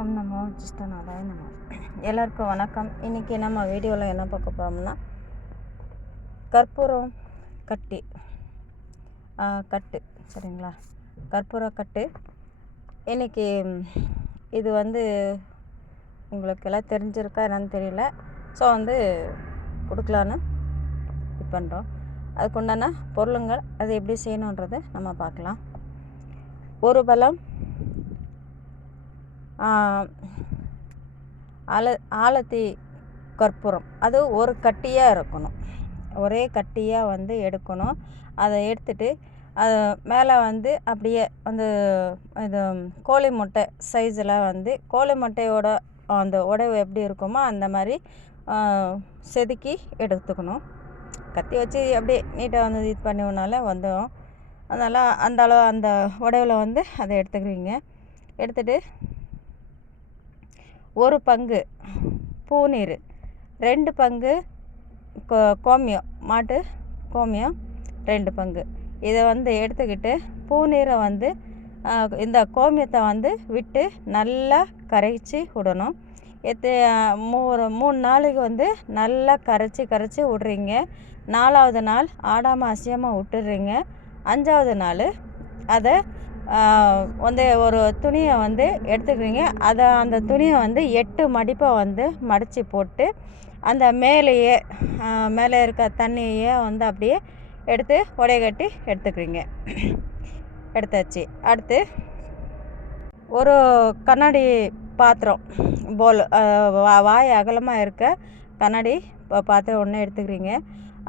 ஓம் நமோ ஜிஷ்டநாதாய நமோ. எல்லாருக்கும் வணக்கம். இன்றைக்கி நம்ம வீடியோவில் என்ன பார்க்க போகிறோம்னா கற்பூரம் கட்டு சரிங்களா. கற்பூரம் கட்டு இன்றைக்கி இது உங்களுக்கு எல்லாம் தெரிஞ்சிருக்கா என்னன்னு தெரியல. ஸோ கொடுக்கலான்னு இது பண்ணுறோம். அதுக்குண்டான பொருளுங்கள் அது எப்படி செய்யணுன்றது நம்ம பார்க்கலாம். ஒரு பழம் ஆலத்தி கற்பூரம், அது ஒரு கட்டியாக இருக்கணும், ஒரே கட்டியாக எடுக்கணும். அதை எடுத்துட்டு அது மேலே அப்படியே இது கோழி முட்டை சைஸில் கோழி முட்டையோட அந்த உடைவு எப்படி இருக்குமோ அந்த மாதிரி செதுக்கி எடுத்துக்கணும். கத்தி வச்சு அப்படியே நீட்டாக இது பண்ணினால வந்துடும். அதனால் அந்த அளவு அந்த உடைவில் அதை எடுத்துக்கிறீங்க. எடுத்துகிட்டு ஒரு பங்கு பூநீர், 2 பங்கு கோமியம், மாட்டு கோமியம் 2 பங்கு. இதை எடுத்துக்கிட்டு பூநீரை இந்த கோமியத்தை விட்டு நல்லா கரைச்சி விடணும். 3 நாளைக்கு நல்லா கரைச்சி விட்றீங்க. 4ஆவது நாள் ஆடாமல் அசையாமல் விட்டுடுறீங்க. 5ஆவது நாள் அதை ஒரு துணியை எடுத்துக்கிறீங்க. அந்த துணியை 8 மடிப்பை மடித்து போட்டு அந்த மேலே இருக்க தண்ணியை அப்படியே எடுத்து உடைய கட்டி எடுத்துக்கிறீங்க. எடுத்தாச்சு. அடுத்து ஒரு கண்ணாடி பாத்திரம், போல் வாய் அகலமாக இருக்க கண்ணாடி பாத்திரம் ஒன்று எடுத்துக்கிறீங்க.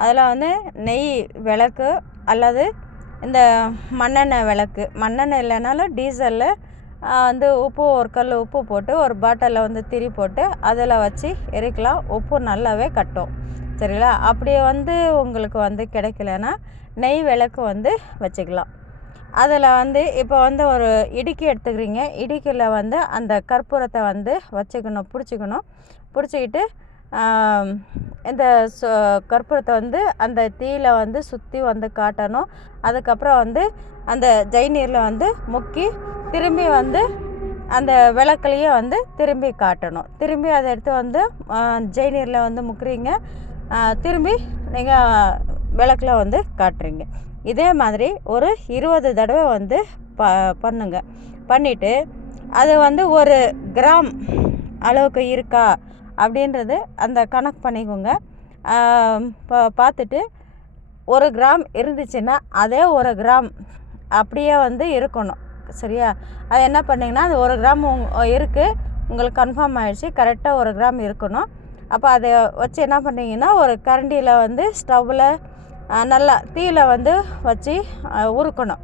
அதில் நெய் விளக்கு அல்லது இந்த மண்ணெண்ணெய் விளக்கு, மண்ணெண்ணெய் இல்லைனாலும் டீசலில் உப்பு, ஒரு கல் உப்பு போட்டு ஒரு பாட்டிலில் திரி போட்டு அதில் வச்சு எரிக்கலாம். உப்பு நல்லாவே கட்டும். சரிங்களா. அப்படியே உங்களுக்கு கிடைக்கலன்னா நெய் விளக்கு வச்சுக்கலாம். அதில் இப்போ ஒரு இடுக்கி எடுத்துக்கிறீங்க. இடுக்கியில் அந்த கற்பூரத்தை வச்சுக்கணும், பிடிச்சிக்கிட்டு இந்த கற்பூரத்தை அந்த தீயில் சுற்றி காட்டணும். அதுக்கப்புறம் அந்த ஜெய்நீரில் முக்கி திரும்பி அந்த விளக்குலையே திரும்பி காட்டணும். திரும்பி அதை எடுத்து ஜெய்நீரில் முக்குறீங்க. திரும்பி நீங்கள் விளக்கில் காட்டுறீங்க. இதே மாதிரி ஒரு 20 தடவை பண்ணுங்க. பண்ணிவிட்டு அது 1 கிராம் அளவுக்கு இருக்கா அப்படின்றது அந்த கணக்கு பண்ணிக்கோங்க. பார்த்துட்டு 1 கிராம் இருந்துச்சுன்னா அதே 1 கிராம் அப்படியே இருக்கணும். சரியா. அது என்ன பண்ணிங்கன்னா அது 1 கிராம் இருக்குது, உங்களுக்கு கன்ஃபார்ம் ஆகிடுச்சு, கரெக்டாக 1 கிராம் இருக்கணும். அப்போ அதை வச்சு என்ன பண்ணுறீங்கன்னா ஒரு கரண்டியில் ஸ்டவ்வில் நல்லா தீயில் வச்சு உருக்கணும்.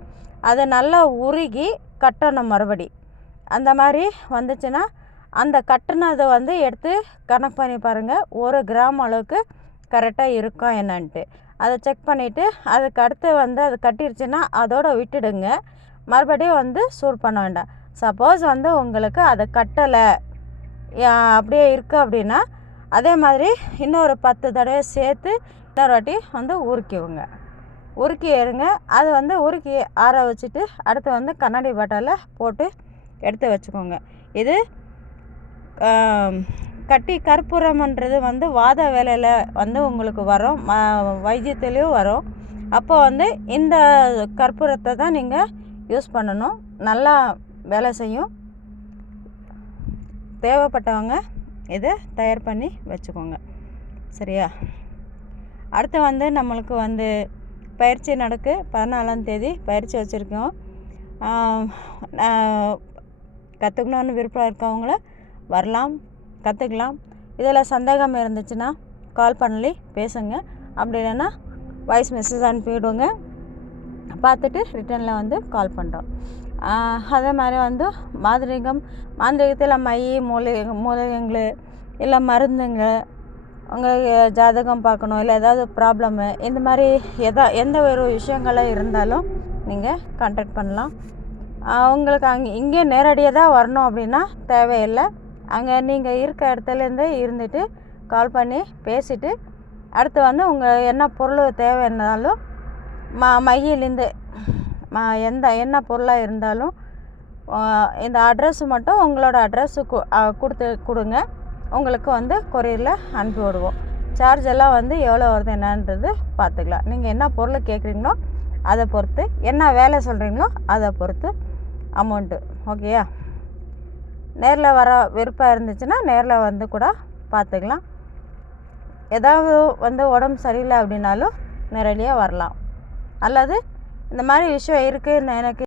அதை நல்லா உருகி கட்டணும். மறுபடி அந்த மாதிரி வந்துச்சுன்னா அந்த கட்டுனதை எடுத்து கணக்கு பண்ணி பாருங்கள், 1 கிராம் அளவுக்கு கரெக்டாக இருக்கும் என்னன்ட்டு. அதை செக் பண்ணிவிட்டு அதுக்கு அடுத்து அது கட்டிருச்சுன்னா அதோடு விட்டுடுங்க. மறுபடியும் சூடு பண்ண வேண்டாம். சப்போஸ் உங்களுக்கு அதை கட்டலை அப்படியே இருக்குது அப்படின்னா அதே மாதிரி இன்னொரு 10 தடவை சேர்த்து இன்னொரு வாட்டி உருக்கிவுங்க. உருக்கி ஏறுங்க. அது உருக்கி ஆற வச்சுட்டு அடுத்து கண்ணாடி பாட்டிலில் போட்டு எடுத்து வச்சுக்கோங்க. இது கட்டி கற்பூரம்ன்றது வாத வேலையில் உங்களுக்கு வரும், வைத்தியத்துலேயும் வரும். அப்போ இந்த கற்பூரத்தை தான் நீங்கள் யூஸ் பண்ணணும். நல்லா வேலை செய்யும். தேவைப்பட்டவங்க இதை தயார் பண்ணி வச்சுக்கோங்க. சரியா. அடுத்து நம்மளுக்கு பயிற்சி நடக்கு. 14ஆம் தேதி பயிற்சி வச்சுருக்கோம். கற்றுக்கணுன்னு விருப்பம் இருக்கவங்கள வரலாம், கற்றுக்கலாம். இதில் சந்தேகம் இருந்துச்சுன்னா கால் பண்ணி பேசுங்க. அப்படி இல்லைன்னா வாய்ஸ் மெசேஜ் அனுப்பிவிடுங்க. பார்த்துட்டு ரிட்டனில் கால் பண்ணுறோம். அதே மாதிரி மாந்திரிகத்தில் மை மூலிகைங்கள் இல்லை மருந்துங்க, உங்களுக்கு ஜாதகம் பார்க்கணும் இல்லை ஏதாவது ப்ராப்ளமு, இந்த மாதிரி எந்த ஒரு விஷயங்களும் இருந்தாலும் நீங்கள் கான்டாக்ட் பண்ணலாம். உங்களுக்கு இங்கே நேரடியாக தான் வரணும் அப்படின்னா தேவையில்லை. அங்கே நீங்கள் இருக்க இடத்துலேருந்து இருந்துட்டு கால் பண்ணி பேசிவிட்டு அடுத்து உங்கள் என்ன பொருள் தேவைன்னாலும் மையிலேருந்து என்ன பொருளாக இருந்தாலும் இந்த அட்ரஸ் மட்டும் உங்களோட அட்ரஸு கொடுங்க. உங்களுக்கு வந்து கொரியரில் அனுப்பி விடுவோம். சார்ஜ் எல்லாம் வந்து எவ்வளோ வருது என்னன்றது பார்த்துக்கலாம். நீங்கள் என்ன பொருள் கேட்குறீங்களோ அதை பொறுத்து, என்ன வேலை சொல்கிறீங்களோ அதை பொறுத்து அமௌண்ட்டு. ஓகேயா? நேரில் வர விருப்பம் இருந்துச்சுன்னா நேரில் வந்து கூட பார்த்துக்கலாம். ஏதாவது வந்து உடம்பு சரியில்லை அப்படின்னாலும் நேரடியாக வரலாம். அல்லது இந்த மாதிரி விஷயம் இருக்குது எனக்கு